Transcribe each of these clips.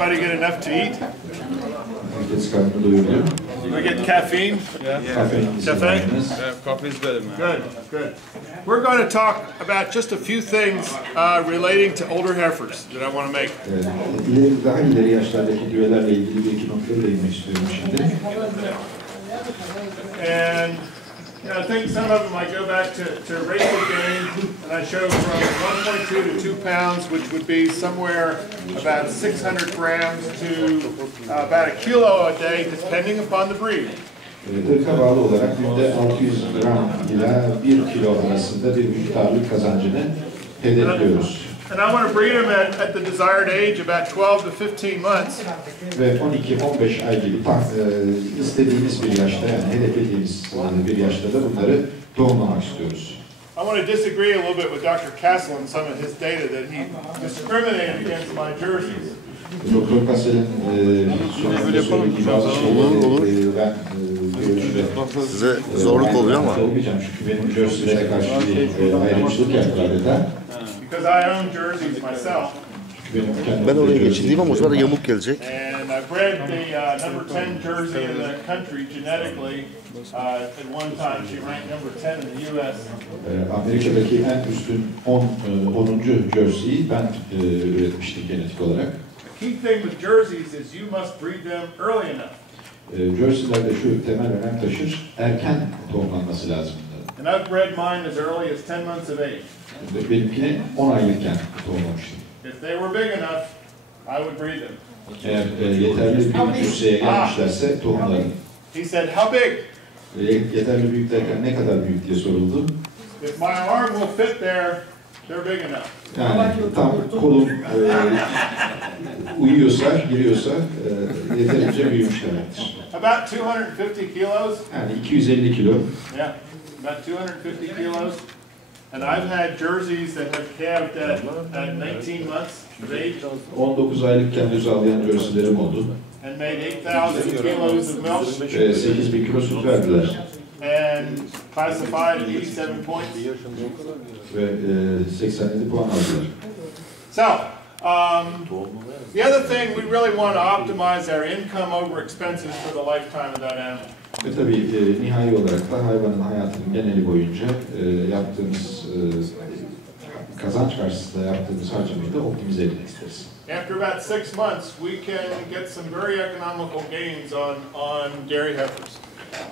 Everybody get enough to eat? Herkes karnını doyuruyor. We get caffeine? Cafe. Coffee is better, man. Good, good. We're going to talk about just a few things relating to older heifers that I want to make. Daha ileri yaşlardaki düvelerle ilgili bir iki noktaya değinmek istiyorum şimdi. And I think some of them I go back to racing games, and I show from 1.2 to 2 pounds, which would be somewhere about 600 grams to about a kilo a day, depending upon the breed. Irka bağlı olarak günde 600 gram ila 1 kilo arasında bir miktarlık kazancını hedefliyoruz. And I want to breed them at the desired age, about 12 to 15 months. Ve 12-15 ay gibi istediğimiz bir yaşta, yani hedeflediğimiz bir yaşta da bunları doğumlamak istiyoruz. I want to disagree a little bit with Dr. Castle and some of his data that he discriminated against my jerseys. Dr. Kassel'in sonunda söylediği bazı şeyleri ben size zorluk oluyor ama. Olmayacağım çünkü benim jerseylere karşı bir ayrımcılık yaptılar adeta. Because I own jerseys myself. Ben oraya geçirdiğim ama o zaman yamuk gelecek. And I bred the number 10 jersey in the country genetically. At one time she ranked number 10 in the U.S. Amerika'daki en üstün 10. jersey'yi ben üretmiştim genetik olarak. The key thing with jerseys is you must breed them early enough. Jerseylerde şu temel önem taşır, erken tohumlanması lazım. And I've bred mine as early as 10 months of age. Benimkini 10 aylıkken tohumlamıştım. If they were big enough, I would breed them. Eğer yeterli bir cüsseye gelmişlerse tohumlarım. He said, how big? Yeterli büyük derken ne kadar büyük diye soruldu. If my arm will fit there, they're big enough. Yani tam kolum uyuyorsa, giriyorsa yeterince büyümüş demektir. About 250 kilos. Yani 250 kilo. Yeah, about 250 kilos. And I've had jerseys that have calved at 19 months of age. 19 aylıkken düz ağlayan jerseylerim oldu. And made 8,000 kilos of milk. 8.000 kilo süt verdiler. And classified at 87 points. Ve 87 puan aldılar. So, the other thing, we really want to optimize our income over expenses for the lifetime of that animal. Ve tabii nihai olarak da hayvanın hayatının geneli boyunca yaptığımız kazanç karşısında yaptığımız harcamayı da optimize etmek isteriz. After about 6 months, we can get some very economical gains on dairy heifers.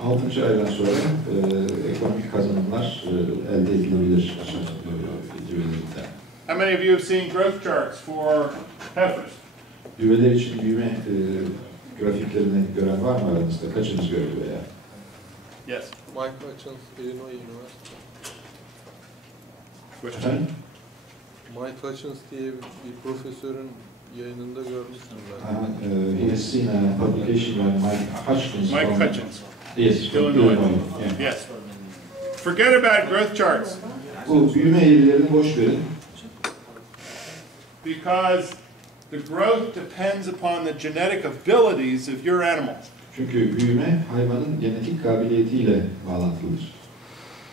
6. aydan sonra ekonomik kazanımlar elde edilebilir düvelerinden. How many of you have seen growth charts for heifers? Düveler için büyüme grafiklerini gören var mı aranızda? Kaçınız gördü veya? Yes. Mike Hutchins, Illinois University. Efendim? Mike Hutchins diye bir profesörün yayınında görmüştüm ben. He has seen a publication by Mike Hutchins. Mike Hutchins. Yes, from Illinois. Yeah. Yes. Forget about growth charts. Bu büyüme eğrilerini boş verin. Because the growth depends upon the genetic abilities of your animal. Çünkü büyüme hayvanın genetik kabiliyetiyle bağlantılıdır.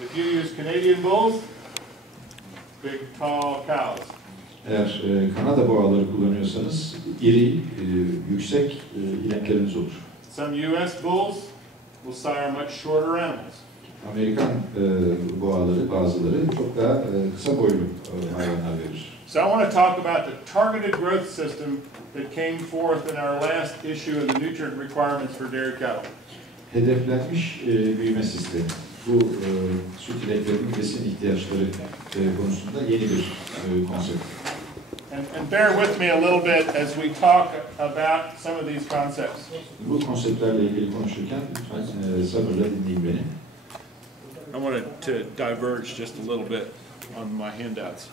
If you use Canadian bulls, big tall cows. Eğer Kanada boğaları kullanıyorsanız iri, yüksek inekleriniz olur. Some U.S. bulls will sire much shorter animals. Amerikan boğaları, bazıları çok daha kısa boylu hayvanlar verir. So I want to talk about the targeted growth system that came forth in our last issue of the nutrient requirements for dairy cattle. Hedeflenmiş büyüme sistemi. Bu süt ineklerinin besin ihtiyaçları konusunda yeni bir konsept. And bear with me a little bit as we talk about some of these concepts. Bu konseptlerle ilgili konuşurken lütfen sabırla dinleyin beni. I wanted to diverge just a little bit on my handouts.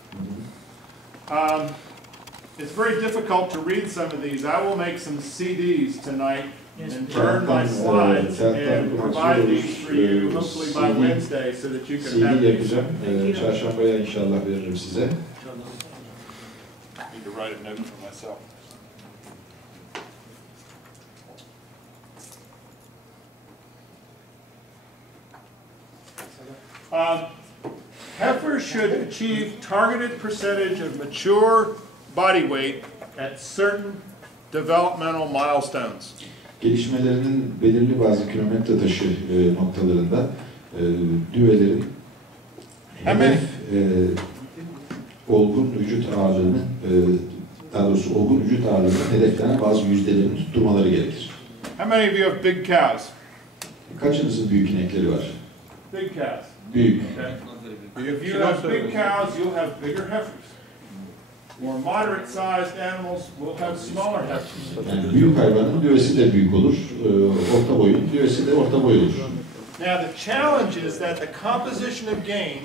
It's very difficult to read some of these. I will make some CDs tonight and burn my slides and provide these for you hopefully by Wednesday so that you can have CD yapacağım. Çarşambaya inşallah veririm size. I need to write a note for myself. Heifers should achieve targeted percentage of mature body weight at certain developmental milestones. Gelişmelerinin belirli bazı kilometre taşı noktalarında düvelerin hedef olgun vücut ağırlığını, daha doğrusu olgun vücut ağırlığını hedeflenen bazı yüzdelerini tutturmaları gerekir. How many of you have big cows? Kaçınızın büyük inekleri var? Big cows. Büyük. Okay. If you have big cows, you'll have bigger heifers. More moderate-sized animals will have smaller heifers. Yani büyük hayvanın düvesi de büyük olur, orta boyun düvesi de orta boy olur. Now the challenge is that the composition of gain,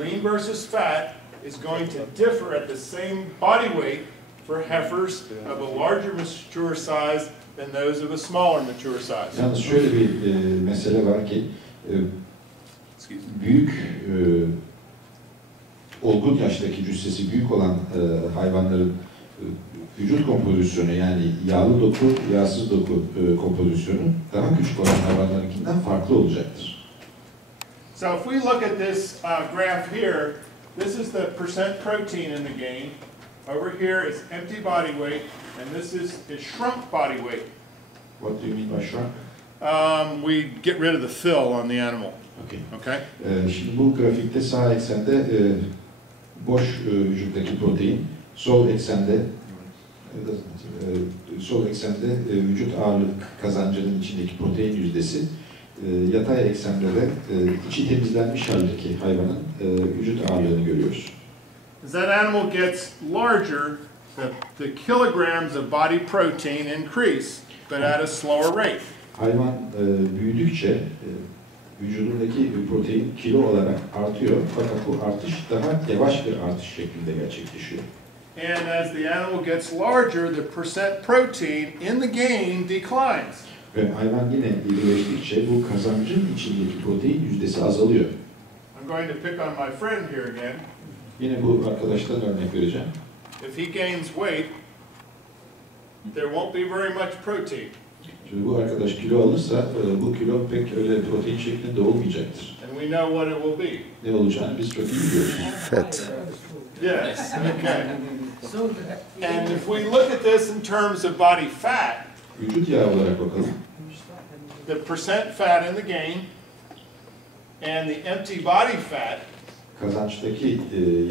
lean versus fat, is going to differ at the same body weight for heifers of a larger mature size than those of a smaller mature size. Yalnız şöyle bir mesele var ki büyük olgun yaştaki cüssesi büyük olan hayvanların vücut kompozisyonu, yani yağlı doku, yağsız doku kompozisyonu daha küçük olan hayvanlarınkinden farklı olacaktır. So if we look at this graph here, this is the percent protein in the gain. Over here is empty body weight, and this is shrunk body weight. What do you mean by shrunk? We get rid of the fill on the animal. Okay. Okay? Şimdi bu grafikte sağ eksende boş vücuttaki protein, sol eksende vücut ağırlık kazancının içindeki protein yüzdesi, yatay eksende de içi temizlenmiş haldeki hayvanın vücut ağırlığını görüyoruz. As that animal gets larger, the kilograms of body protein increase, but at a slower rate. Hayvan büyüdükçe vücudundaki protein kilo olarak artıyor, fakat bu artış daha yavaş bir artış şeklinde gerçekleşiyor. And as the animal gets larger, the percent protein in the gain declines. Ve hayvan yine irileştikçe bu kazancın içindeki protein yüzdesi azalıyor. I'm going to pick on my friend here again. Yine bu arkadaştan örnek vereceğim. If he gains weight, there won't be very much protein. Şimdi bu arkadaş kilo alırsa bu kilo pek öyle protein şeklinde olmayacaktır. And we know what it will be. Ne olacağını biz çok iyi biliyoruz. Fat. Yes, okay. And if we look at this in terms of body fat, Vücut yağı olarak bakalım. the percent fat in the gain and the empty body fat, Kazançtaki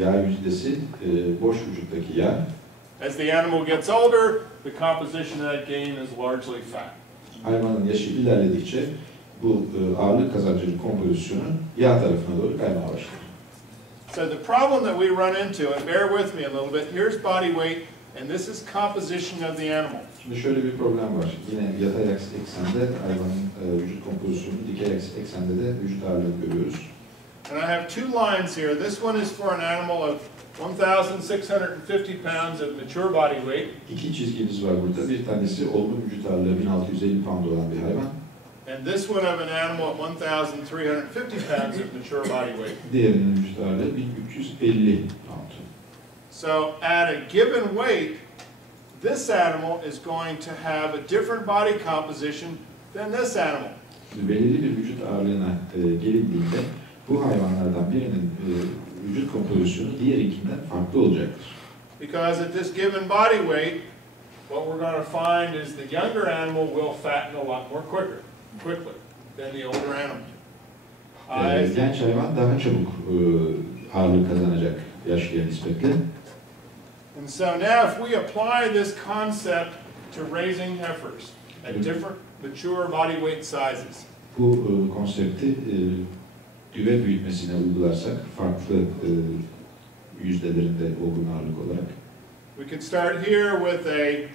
yağ yüzdesi, boş vücuttaki yağ. as the animal gets older, the composition of that gain is largely fat. Hayvanın yaşı ilerledikçe bu ağırlık kazancının kompozisyonu yağ tarafına doğru kaymaya başlar. So the problem that we run into, and bear with me a little bit, here's body weight, and this is composition of the animal. Şimdi şöyle bir problem var. Yine yatay eksende hayvanın vücut kompozisyonu, dikey eksende de vücut ağırlığını görüyoruz. And I have two lines here. This one is for an animal of 1,650 pounds of mature body weight. İki çizgimiz var burada. Bir tanesi olgun vücut ağırlığı 1650 pound olan bir hayvan. And this one of an animal at 1,350 pounds of mature body weight. Diğerinin vücut ağırlığı 1350 pound. So at a given weight, this animal is going to have a different body composition than this animal. Şimdi belirli bir vücut ağırlığına gelindiğinde bu hayvanlardan birinin vücut kompozisyonu diğerinkinden farklı olacaktır. Because at this given body weight, what we're going to find is the younger animal will fatten a lot more quickly than the older animal. Genç hayvan daha çabuk ağırlık kazanacak yaşlıya nispetle. And so now if we apply this concept to raising heifers at different mature body weight sizes, Bu konsepti düve büyütmesine uygularsak farklı yüzdelerinde olgun ağırlık olarak. we could start here with a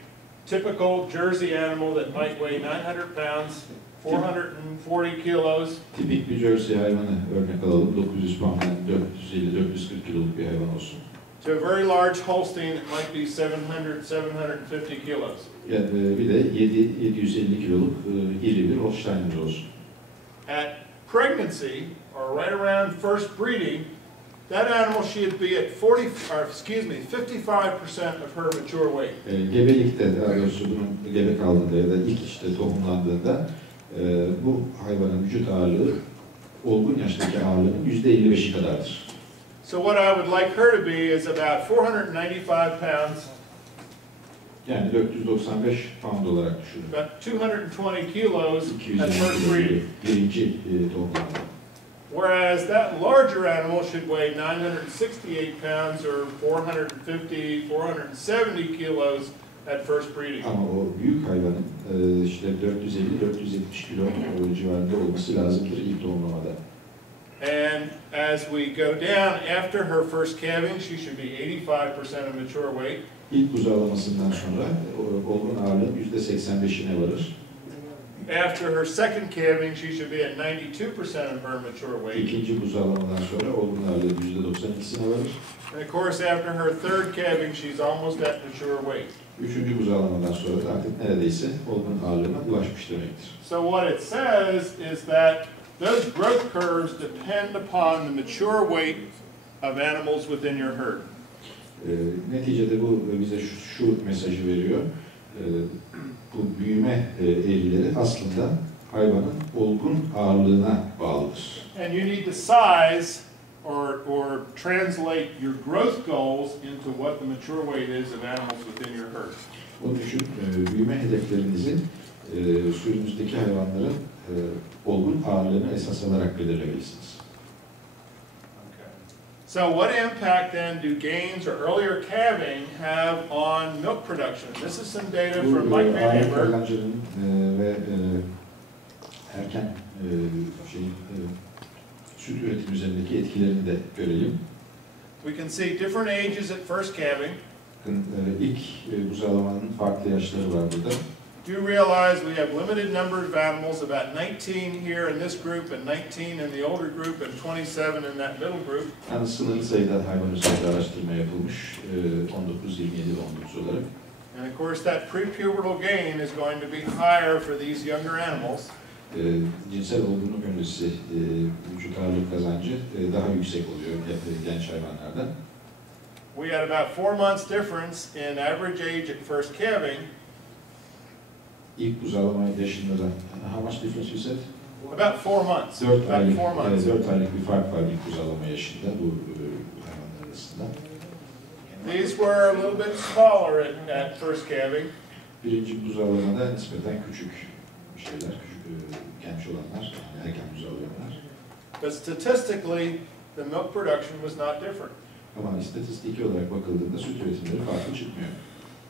typical Jersey animal that might weigh 900 pounds, 440 kilos. Tipik bir Jersey hayvanı örnek alalım. 900 pound'dan 450-440 kiloluk bir hayvan olsun. To a very large Holstein, it might be 700-750 kilos. Bir de 750 kiloluk iri bir Holstein'imiz olsun. At pregnancy, or right around first breeding, that animal should be at 55% of her mature weight. Gebelikte, daha doğrusu bunun gebe kaldığında ya da ilk işte tohumlandığında bu hayvanın vücut ağırlığı olgun yaştaki ağırlığının %55'i kadardır. So what I would like her to be is about 495 pounds Yani 495 pound olarak düşünün. About 220 kilos at first breeding. Birinci doğumlarda. Whereas that larger animal should weigh 968 pounds or 450, 470 kilos at first breeding. Ama o büyük hayvanın işte 450-470 kilo civarında olması lazımdır ilk doğumlamada. And as we go down after her first calving, she should be 85% of mature weight. İlk buzağlamasından sonra olgun ağırlığın %85'ine varır. After her second calving, she should be at 92% of her mature weight. İkinci buzağlamadan sonra olgun ağırlığın %92'sine varır. And of course, after her third calving, she's almost at mature weight. Üçüncü buzağlamadan sonra da artık neredeyse olgun ağırlığına ulaşmış demektir. So what it says is that those growth curves depend upon the mature weight of animals within your herd. Neticede bu bize şu mesajı veriyor. Bu büyüme eğrileri aslında hayvanın olgun ağırlığına bağlıdır. And you need to size or translate your growth goals into what the mature weight is of animals within your herd. Onun için büyüme hedeflerinizi sürünüzdeki hayvanların olgun ağırlığını esas alarak belirlemelisiniz. So what impact then do gains or earlier calving have on milk production? This is some data from Mike Van Ağır Amber. kazancının ve erken süt üretim üzerindeki etkilerini de görelim. We can see different ages at first calving. İlk buzağlamanın farklı yaşları var burada. Do you realize we have limited number of animals, about 19 here in this group and 19 in the older group and 27 in that middle group. Yani sınırlı sayıda hayvan üzerinde araştırma yapılmış, 19, 27 ve 19 olarak. And of course that prepubertal gain is going to be higher for these younger animals. Cinsel olgunluk öncesi vücut ağırlık kazancı daha yüksek oluyor genç hayvanlarda. We had about 4 months difference in average age at first calving. İlk buzağlama yaşında da, how much difference you said? About 4 months. 4 aylık, 4 months. 4 aylık bir fark var ilk buzağlama yaşında bu hayvanlar arasında. These were a little bit smaller at first calving. Birinci buzağlamada nispeten küçük şeyler, küçük genç olanlar, yani erken buzağlayanlar. But statistically, the milk production was not different. Ama istatistiki olarak bakıldığında süt üretimleri farklı çıkmıyor.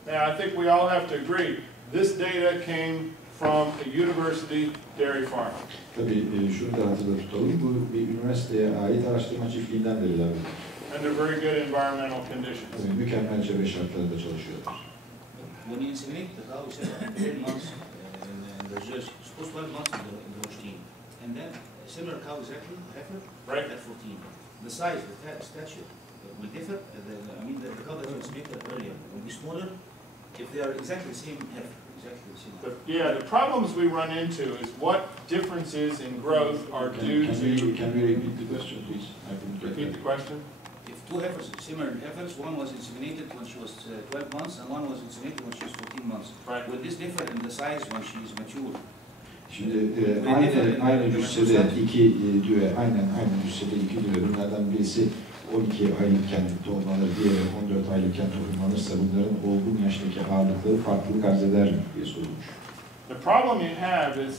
Now, I think we all have to agree, this data came from a university dairy farm. Tabii şunu da hatırda tutalım, bu bir üniversiteye ait araştırma çiftliğinden verilen bir. Under very good environmental conditions. Mükemmel çevre şartlarında çalışıyorlar. When you inseminate the cow, you say 10 months and the results, suppose 12 months in the routine. And then a similar cow exactly, heifer, Right. at 14. The size, the stature will differ. The cow that you inseminated earlier will be smaller if they are exactly the same heifer, exactly the same. Yeah, the problems we run into is what differences in growth are due to... Can we repeat the question, please? I couldn't get Repeat that. the question. If two heifers, similar heifers, one was inseminated when she was 12 months and one was inseminated when she was 14 months. Right. Will this differ in the size when she is mature? Şimdi aynı cüssede iki düve, aynı cüssede iki düve, bunlardan birisi 12 aylıkken doğumlanır, diğeri 14 aylıkken tohumlanırsa bunların olgun yaştaki ağırlıkları farklılık arz eder mi diye sorulmuş. The problem you have is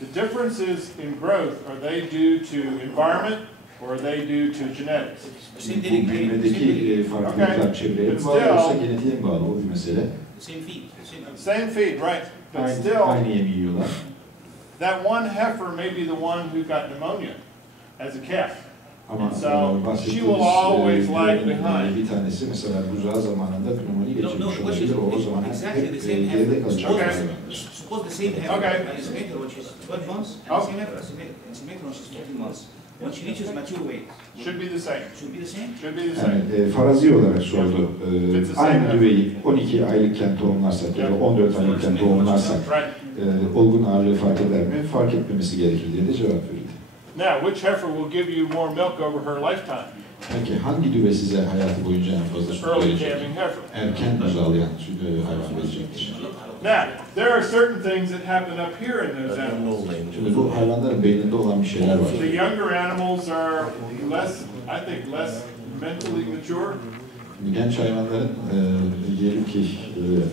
the differences in growth, are they due to environment or are they due to genetics? Bu büyümedeki farklılıklar çevreye mi bağlı yoksa genetiğe mi bağlı, o bir mesele. The same feed. Same feed, right? But still, Aynı yemi yiyorlar. that one heifer may be the one who got pneumonia as a calf. Ama So, bahsettiğimiz she will always lag behind. bir tanesi mesela buzağı zamanında pnömoni geçirmiş No, olabilir, o zaman exactly hep the same geride heifer. kalacak. Okay. Suppose the same heifer Okay. inseminated when she's 12 months, and the same heifer inseminated when she's 14 months. When she reaches mature weight, Should be the same. should be the same. Should be the same. Yani farazi olarak sordu. Aynı düveyi 12 aylıkken tohumlarsak ya da 14 aylıkken tohumlarsak Right. olgun ağırlığı fark eder mi? Fark etmemesi gerekir diye de cevap verildi. Now, which heifer will give you more milk over her lifetime? Peki hangi düve size hayatı boyunca en fazla süt Early verecek? calving heifer. Erken buzağlayan hayvan verecektir. Now, there are certain things that happen up here in those animals. Şimdi bu hayvanların beyninde olan bir şeyler var. The younger animals are less, I think, less mentally mature. genç hayvanların diyelim ki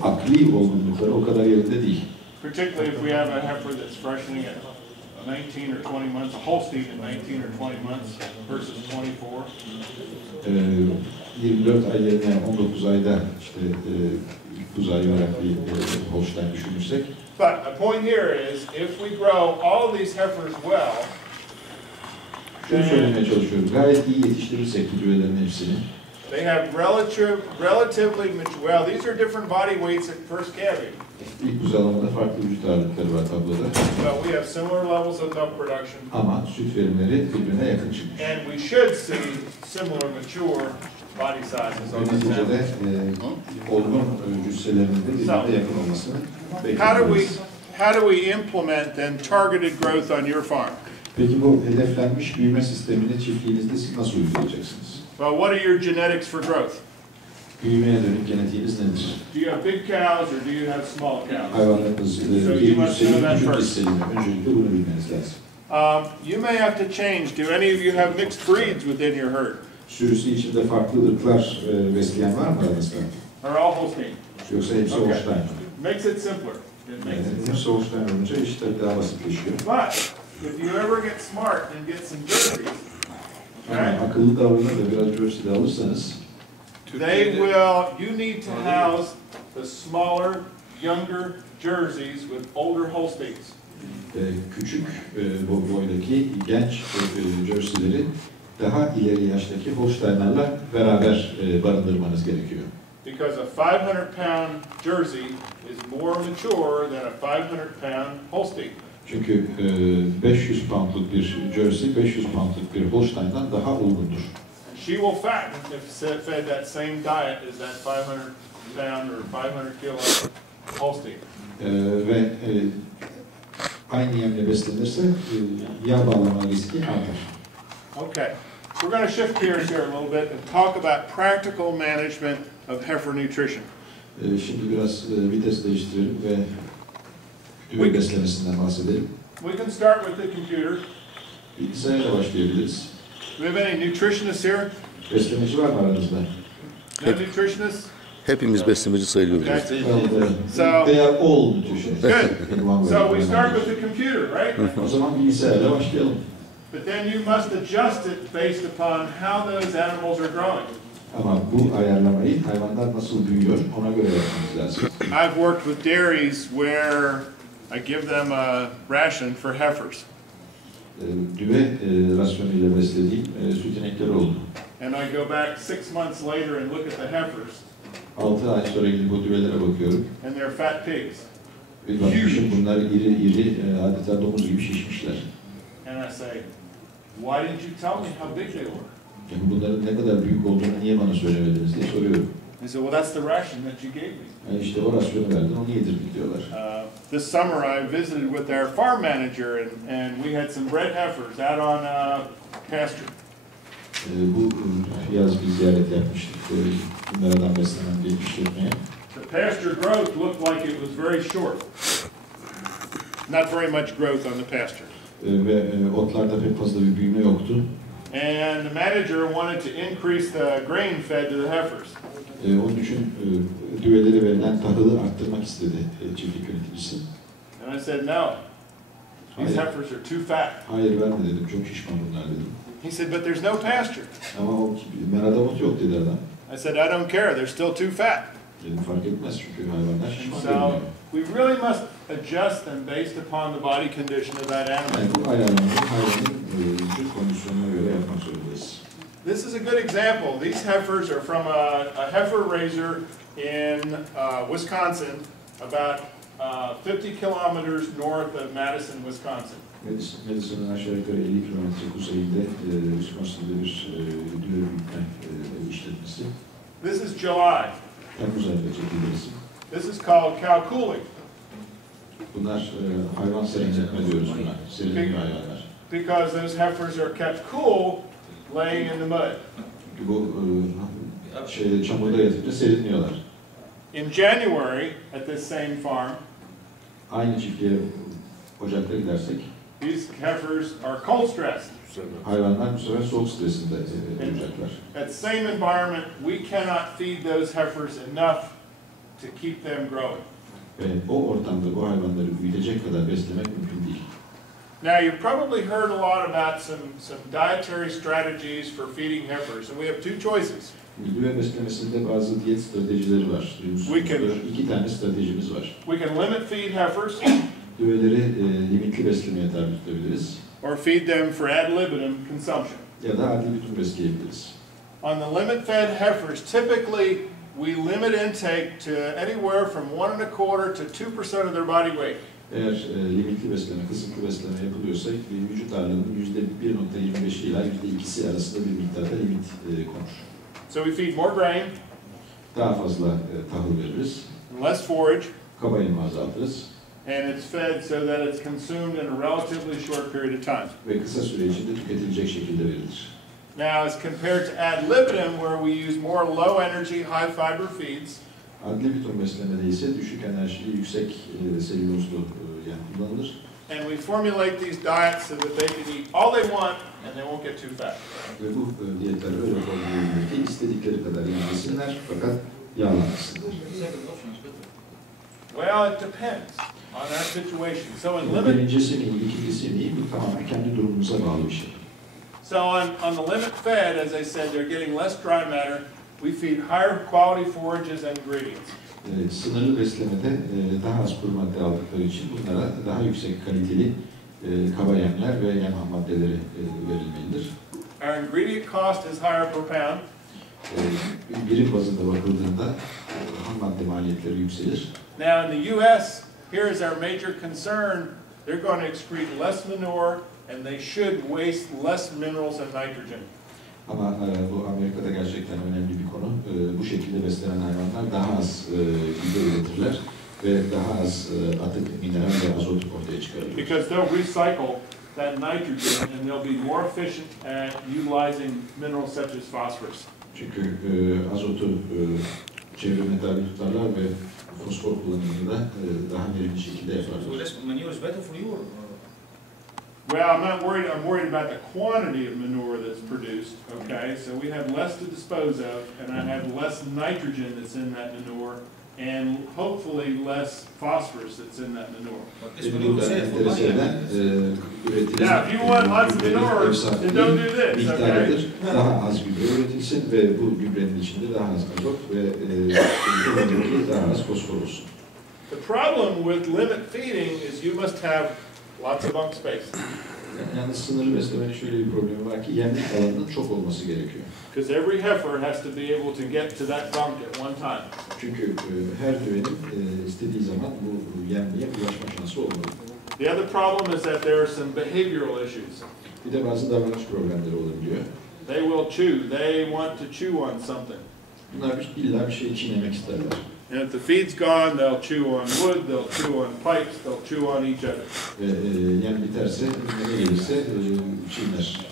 akli olgunlukları o kadar yerinde değil. Particularly if we have a heifer that's freshening at 19 or 20 months, a Holstein at 19 or 20 months versus 24. 24 ay yerine 19 ayda işte buzağı veren bir Holstein düşünürsek. But the point here is, if we grow all of these heifers well, Şunu söylemeye çalışıyorum. Gayet iyi yetiştirirsek bu düvelerin hepsini. they have relatively mature. Well, these are different body weights at first calving. İlk buzalamada farklı vücut ağırlıkları var tabloda. But we have similar levels of milk production. Ama süt verimleri birbirine yakın çıkmış. And we should see similar mature body sizes on Ve this neticede animal. olgun cüsselerinin de birbirine yakın olmasını bekliyoruz. How do we implement then targeted growth on your farm? Peki bu hedeflenmiş büyüme sistemini çiftliğinizde siz nasıl uygulayacaksınız? Well, what are your genetics for growth? Büyümeye dönük genetiğiniz nedir? Do you have big cows or do you have small cows? Hayvanlarınız büyük hisseli, küçük hisseli mi? Öncelikle bunu bilmeniz lazım. You may have to change. Do any of you have mixed breeds within your herd? Sürüsü içinde farklı ırklar besleyen var mı aranızda? Or all Holstein? Yoksa hepsi Holstein. Makes it simpler. It makes it simpler. Hepsi Holstein olunca işler daha basitleşiyor. But if you ever get smart and get some jerseys, Ama okay, akıllı davranır da biraz jersey de alırsanız you need to house the smaller, younger jerseys with older Holsteins. küçük boydaki genç jerseyleri daha ileri yaştaki Holstein'larla beraber barındırmanız gerekiyor. Because a 500-pound jersey is more mature than a 500-pound Holstein. Çünkü 500 poundluk bir jersey, 500 poundluk bir Holstein'dan daha olgundur. She will fatten if fed that same diet as that 500-pound or 500 kilo Holstein. Ve aynı yemle beslenirse yağ bağlama riski artar. Okay, we're going to shift gears here a little bit and talk about practical management of heifer nutrition. Şimdi biraz vites değiştirelim ve düve beslemesinden bahsedelim. We can start with the computer. Bilgisayarla başlayabiliriz. Do we have any nutritionists here? Beslemeci var mı aranızda? No nutritionists? Hepimiz beslemeci sayılıyoruz. Okay. They are all nutritionists. Good. So we start with the computer, right? O zaman bilgisayarla başlayalım. But then you must adjust it based upon how those animals are growing. Ama bu ayarlamayı hayvanlar nasıl büyüyor ona göre yapmamız lazım. I've worked with dairies where I give them a ration for heifers. Düve rasyonuyla beslediğim süt inekleri oldu. And I go back 6 months later and look at the heifers. 6 ay sonra gidip o düvelere bakıyorum. And they're fat pigs. Bir bakmışım bunlar iri adeta domuz gibi şişmişler. And I say, why didn't you tell me how big they were? Yani bunların ne kadar büyük olduğunu niye bana söylemediniz diye soruyorum. They said, well, that's the ration that you gave me. Yani işte o rasyonu verdin, onu yedirdik diyorlar. This summer I visited with our farm manager and we had some bred heifers out on pasture. Bu yaz bir ziyaret yapmıştık. Bunlardan beslenen bir işletmeye. The pasture growth looked like it was very short. Not very much growth on the pasture. Ve otlarda pek fazla bir büyüme yoktu. And the manager wanted to increase the grain fed to the heifers. Onun için düvelere verilen tahılı arttırmak istedi çiftlik yöneticisi. And I said, no, these heifers are too fat. Hayır verme dedim, çok şişman bunlar dedim. He said, but there's no pasture. Ama o merada ot yok dedi adam. I said, I don't care, they're still too fat. Dedim fark etmez çünkü hayvanlar şişman So görünüyor. we really must adjust them based upon the body condition of that Yani animal. bu ayarlamayı hayvanın vücut kondisyonuna göre yapmak zorundayız. This is a good example. These heifers are from a heifer raiser in Wisconsin, about 50 kilometers north of Madison, Wisconsin. Madison'ın aşağı yukarı 50 kilometre kuzeyinde Wisconsin'da bir düve büyütme işletmesi. This is July. Temmuz ayında çekilmesi. This is called cow cooling. Bunlar hayvan serinletme diyoruz buna. Serinliyor hayvanlar. Because those heifers are kept cool laying in the mud. Çünkü bu çamurda yatınca serinliyorlar. In January, at this same farm, Aynı çiftliğe ocakta gidersek, These heifers are cold stressed. Hayvanlar bu sefer soğuk stresinde olacaklar. That same environment, we cannot feed those heifers enough to keep them growing. Ve o ortamda bu hayvanları büyütecek kadar beslemek mümkün değil. Now, you've probably heard a lot about some dietary strategies for feeding heifers, and we have two choices. Düve beslemesinde bazı diyet stratejileri var. İki tane stratejimiz var. We can limit feed heifers, Düveleri limitli beslemeye tabi tutabiliriz. or feed them for ad libitum consumption. Ya da adli bütün besleyebiliriz. On the limit-fed heifers, typically we limit intake to anywhere from 1.25 to 2% of their body weight. Eğer limitli besleme, kısıtlı besleme yapılıyorsa vücut ağırlığının %1.25 ila %2'si arasında bir miktarda limit konur. So we feed more grain, Daha fazla tahıl veririz, less forage, kaba yemi azaltırız and it's fed so that it's consumed in a relatively short period of time. ve kısa süre içinde tüketilecek şekilde verilir. Now, as compared to ad libitum, where we use more low energy, high fiber feeds, Adli bütün beslemede ise düşük enerjili, yüksek selülozlu yem kullanılır. and we formulate these diets so that they can eat all they want and they won't get too fat. Ve bu diyetler öyle formüllenir ki istedikleri kadar yemesinler fakat yağlanmasınlar. Well, it depends on our situation. So in limit, Birincisi mi iyi, ikincisi mi iyi, bu tamamen kendi durumumuza bağlı bir şey. so on the limit fed, as I said, they're getting less dry matter. We feed higher quality forages and ingredients. Sınırlı beslemede daha az kuru madde aldıkları için bunlara daha yüksek kaliteli kaba yemler ve yem ham maddeleri verilmelidir. Our ingredient cost is higher per pound. Birim bazında bakıldığında ham madde maliyetleri yükselir. Now in the U.S., here is our major concern. They're going to excrete less manure and they should waste less minerals and nitrogen. Ama bu Amerika'da gerçekten önemli bir konu. Bu şekilde beslenen hayvanlar daha az gübre üretirler ve daha az atık, mineral ve azot ortaya çıkarırlar. Because they'll recycle that nitrogen and they'll be more efficient at utilizing minerals such as phosphorus. Çünkü azotu çevreme tabi tutarlar ve fosfor kullanımında daha verimli şekilde So yaparlar. less manure is better for you, or? Well, I'm not worried. I'm worried about the quantity of manure that's produced. Okay, so we have less to dispose of, and I have less nitrogen that's in that manure, and hopefully less phosphorus that's in that manure. But this Benim manure burada is safe for enterese eden money. üretilen Now, if you want lots of manure, then don't do this. Okay. miktarıdır. Daha az gübre üretilsin ve bu gübrenin içinde daha az azot ve daha az fosfor olsun. The problem with limit feeding is you must have lots of bunk space. Yani sınırlı beslemenin şöyle bir problemi var ki yemlik alanının çok olması gerekiyor. Because every heifer has to be able to get to that bunk at one time. Çünkü her düvenin istediği zaman bu yemliğe ulaşma şansı olmalı. The other problem is that there are some behavioral issues. Bir de bazı davranış problemleri olabiliyor. They will chew. They want to chew on something. Bunlar illa bir şey çiğnemek isterler. And if the feed's gone, they'll chew on wood, they'll chew on pipes, they'll chew on each other. Ve yem biterse, ne gelirse çiğner.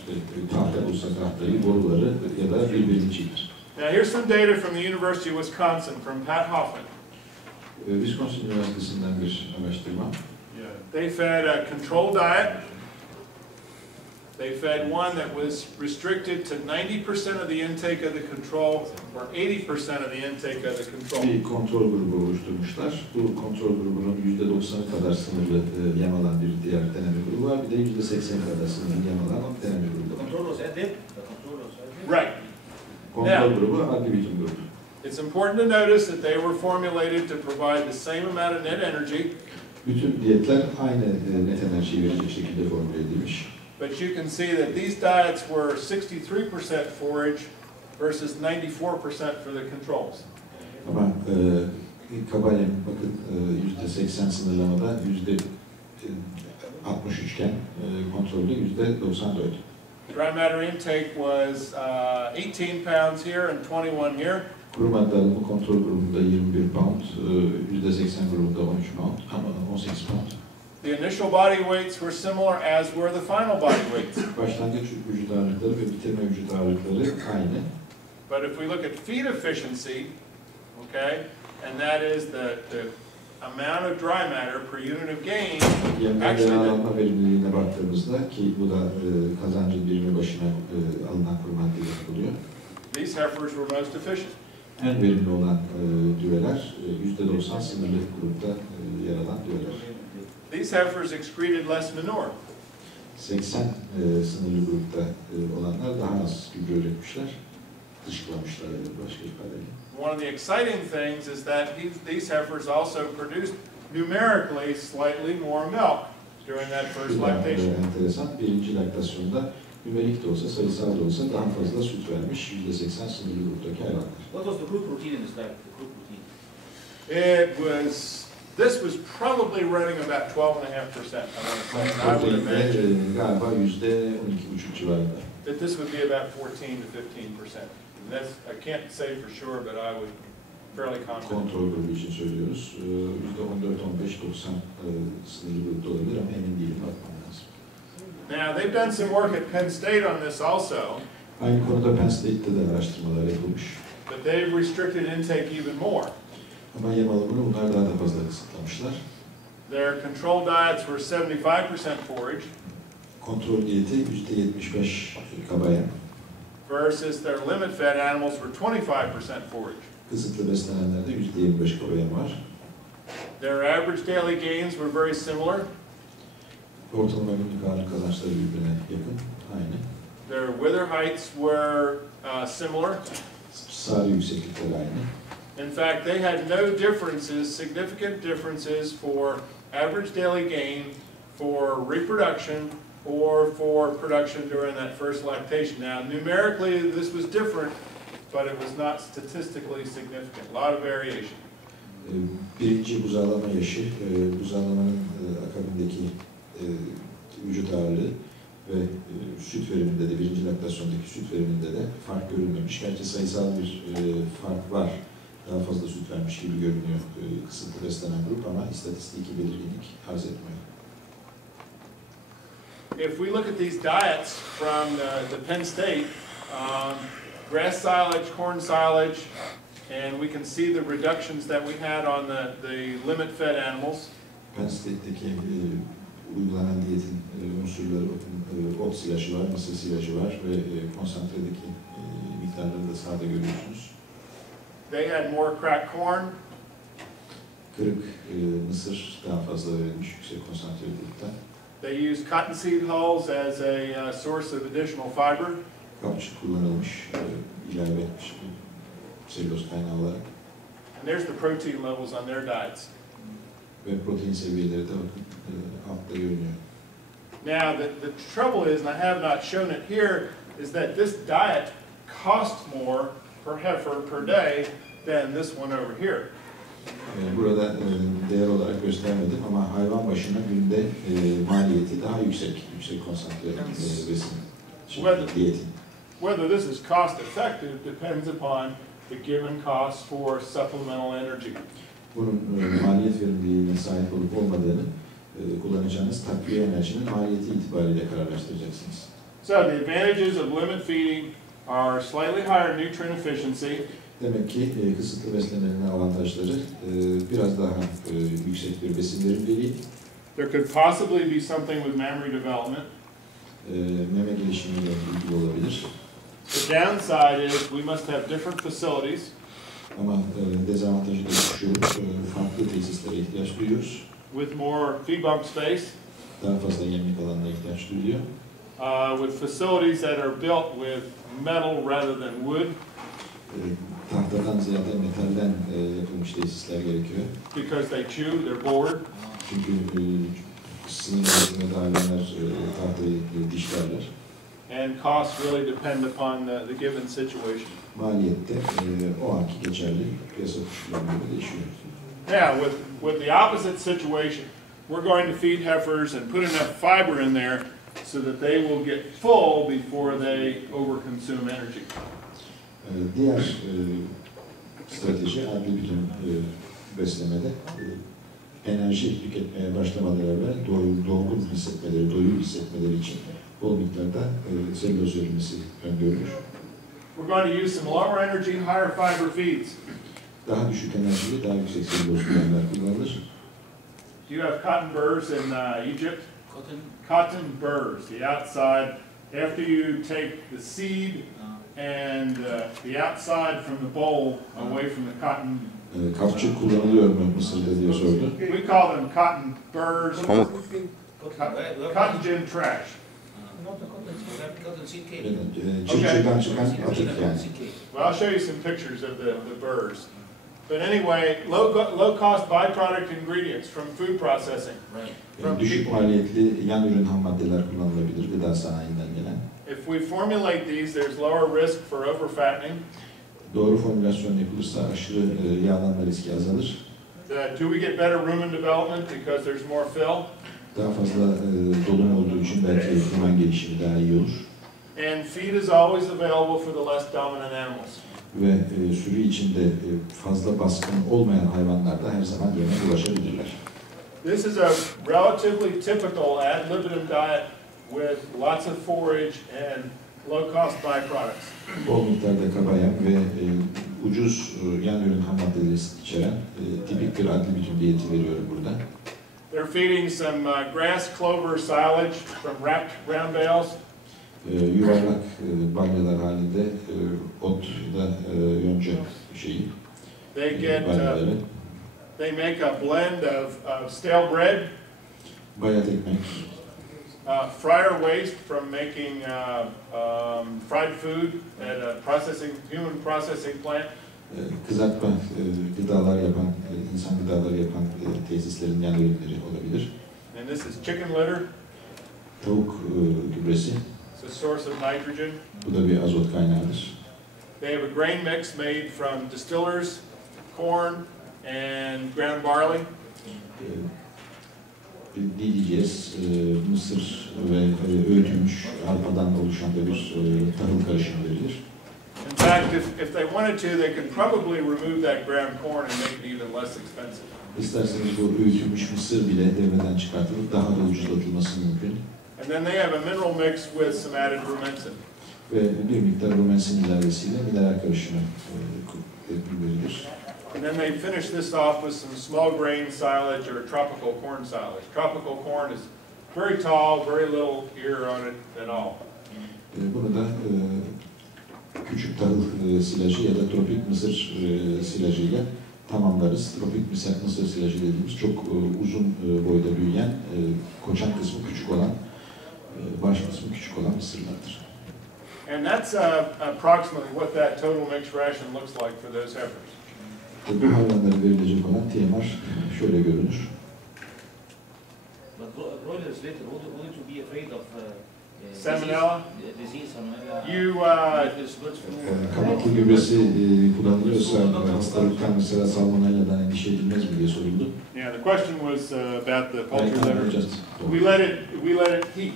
Tahta bulsa tahtayı, boruları ya da birbirini çiğner. Now here's some data from the University of Wisconsin, from Pat Hoffman. Wisconsin Üniversitesi'nden bir araştırma. They fed a controlled diet. They fed one that was restricted to 90% of the intake of the control, or 80% of the intake of the control. Bir kontrol grubu oluşturmuşlar. Bu kontrol grubunun %90'ı kadar sınırlı yem alan bir diğer deneme grubu var. Bir de %80'i kadar sınırlı yem alan deneme grubu var. Control was added. The control was added. Right. Kontrol grubu adli bitim grubu. It's important to notice that they were formulated to provide the same amount of net energy. Bütün diyetler aynı net enerjiyi verecek şekilde formüle edilmiş. But you can see that these diets were 63% forage versus 94% for the controls. Ama kaba yem bakın %80 sınırlamada %63 iken kontrolde %94. Dry matter intake was 18 pounds here and 21 here. Kuru madde alımı kontrol grubunda 21 pound, %80 grubunda 13 pound, ama 18 pound. The initial body weights were similar, as were the final body weights. Başlangıç vücut ağırlıkları ve bitirme vücut ağırlıkları aynı. But if we look at feed efficiency, okay, and that is the amount of dry matter per unit of gain, Yemden actually yararlanma verimliliğine baktığımızda ki bu da kazancın birimi başına alınan kuru maddeler oluyor. these heifers were most efficient. En verimli olan düveler %90 sınırlı grupta yer alan düveler. These heifers excreted less manure. 80 sınırlı grupta olanlar daha az gübre üretmişler, dışkılamışlar başka ifadeyle. One of the exciting things is that these heifers also produced numerically slightly more milk during that first lactation. Enteresan, birinci laktasyonda nümerik de olsa, sayısal da olsa daha fazla süt vermiş %80 sınırlı gruptaki hayvanlar. What was the crude protein in this diet? The crude protein? This was probably running about 12.5%, I want to say. And I would imagine Galiba %12,5 civarında. that this would be about 14 to 15%. And that's, I can't say for sure, but I would fairly confident. Kontrol grubu için söylüyoruz. %14-15-90 sınırlı grupta olabilir ama emin değilim, bakmam lazım. Now, they've done some work at Penn State on this also, Aynı konuda Penn State'te de araştırmalar yapılmış. but they've restricted intake even more. Ama yem alımını bunlar daha da fazla kısıtlamışlar. Their control diets were 75% forage Kontrol diyeti %75 kaba yem. versus their limit fed animals were 25% forage. Kısıtlı beslenenlerde %25 kaba yem var. Their average daily gains were very similar. Ortalama günlük ağırlık kazançları birbirine yakın, aynı. Their wither heights were similar. Sarı yükseklikleri aynı. In fact, they had no differences, significant differences for average daily gain, for reproduction, or for production during that first lactation. Now, numerically, this was different, but it was not statistically significant. A lot of variation. Birinci buzağlama yaşı, buzağlamanın akabindeki vücut ağırlığı ve süt veriminde de, birinci laktasyondaki süt veriminde de fark görülmemiş. Gerçi sayısal bir fark var. Daha fazla süt vermiş gibi görünüyor kısıtlı beslenen grup ama istatistiki belirginlik arz etmiyor. If we look at these diets from the Penn State, grass silage, corn silage, and we can see the reductions that we had on the limit-fed animals. Penn State'deki uygulanan diyetin unsurları, ot silajı var, mısır silajı var ve konsantredeki miktarları da sağda görüyorsunuz. They had more cracked corn. Kırık mısır daha fazla verilmiş yüksek konsantrelikten. They used cottonseed hulls as a source of additional fiber. Kauçuk kullanılmış, ilave etmiş selüloz kaynağı olarak. And there's the protein levels on their diets. Ve protein seviyeleri de bakın altta görünüyor. Now, the trouble is, and I have not shown it here, is that this diet costs more per heifer per day than this one over here. Burada değer olarak göstermedim ama hayvan başına günde maliyeti daha yüksek konsantre besin diyetin. Whether this is cost effective depends upon the given cost for supplemental energy. Bunun maliyet verimliliğine sahip olup olmadığını kullanacağınız takviye enerjinin maliyeti itibariyle kararlaştıracaksınız. So the advantages of limit feeding are slightly higher nutrient efficiency. Demek ki kısıtlı beslemenin avantajları biraz daha yüksek bir besin verimliliği. There could possibly be something with mammary development. Meme gelişimiyle ilgili olabilir. The downside is we must have different facilities. Ama dezavantajı da şu, farklı tesislere ihtiyaç duyuyoruz. With more feed bump space. Daha fazla yemlik alanına ihtiyaç duyuluyor. With facilities that are built with metal rather than wood. Tahtadan ziyade metalden yapılmış tesisler gerekiyor. Because they chew, they're bored. Çünkü sinir üretiminde hayvanlar tahtayı dişlerler. And costs really depend upon the given situation. Maliyette o anki geçerli piyasa koşullarına göre değişiyor. Now, with the opposite situation, we're going to feed heifers and put enough fiber in there so that they will get full before they overconsume energy. Diğer strateji adli bütün beslemede enerji tüketmeye başlamadan evvel doygun hissetmeleri, doyum hissetmeleri için bol miktarda selüloz verilmesi öngörülür. We're going to use some lower energy, higher fiber feeds. Daha düşük enerjili, daha yüksek selüloz ürünler kullanılır. Do you have cotton burrs in Egypt? Cotton. Cotton burrs, the outside, after you take the seed and the outside from the bowl away from the cotton. Kapçık kullanılıyor mu Mısır'da diye sordu. We call them cotton burrs. Pamuk. Cotton gin trash. Cotton seed cake. Çiftçiden çıkan atık yani. Well, I'll show you some pictures of the burrs. But anyway, low cost byproduct ingredients from food processing. Right. Düşük maliyetli yan ürün ham maddeler kullanılabilir gıda sanayinden gelen. If we formulate these, there's lower risk for overfattening. Doğru formülasyon yapılırsa aşırı yağlanma riski azalır. Do we get better rumen development because there's more fill? Daha fazla dolum olduğu için belki rumen gelişimi daha iyi olur. And feed is always available for the less dominant animals. Ve sürü içinde fazla baskın olmayan hayvanlar da her zaman yeme ulaşabilirler. This is a relatively typical ad libitum diet with lots of forage and low-cost byproducts. Bol miktarda kabayem ve ucuz yan ürün ham maddeleri içeren tipik bir ad libitum diyeti veriyorum burada. They're feeding some grass clover silage from wrapped ground bales. Yuvarlak balyalar halinde ot da yonca şeyi. Balyaları. They make a blend of stale bread, Bayat ekmek, fryer waste from making fried food at a human processing plant. Kızartma gıdalar yapan, insan gıdaları yapan tesislerin yan ürünleri olabilir. And this is chicken litter. Tavuk gübresi. It's a source of nitrogen. Bu da bir azot kaynağıdır. They have a grain mix made from distillers, corn, and ground barley. Diyeceğiz, mısır ve öğütülmüş arpadan oluşan da bir tahıl karışımı verilir. In fact, if they wanted to, they could probably remove that ground corn and make it even less expensive. İsterseniz bu öğütülmüş mısır bile devreden çıkartılıp daha da ucuzlatılması mümkün. And then they have a mineral mix with some added rumensin. Ve bir miktar rumensin ilavesiyle mineral karışımı verilir. And then they finish this off with some small grain silage or tropical corn silage. Tropical corn is very tall, very little ear on it at all. Bunu da küçük tahıl silajı ya da tropik mısır silajıyla tamamlarız. Tropik mısır silajı dediğimiz çok uzun boyda büyüyen, koçan kısmı küçük olan, baş kısmı küçük olan mısırlardır. And that's approximately what that total mixed ration looks like for those heifers. Bu hayvanlara verilecek olan TMR şöyle görünür. But broilers later wouldn't you be afraid of Salmonella? disease, salmonella? Kabuklu gübresi kullanılıyorsa hastalıktan mesela salmonella'dan endişe edilmez mi diye soruldu. Yeah, the question was about the poultry litter. Just We let it heat.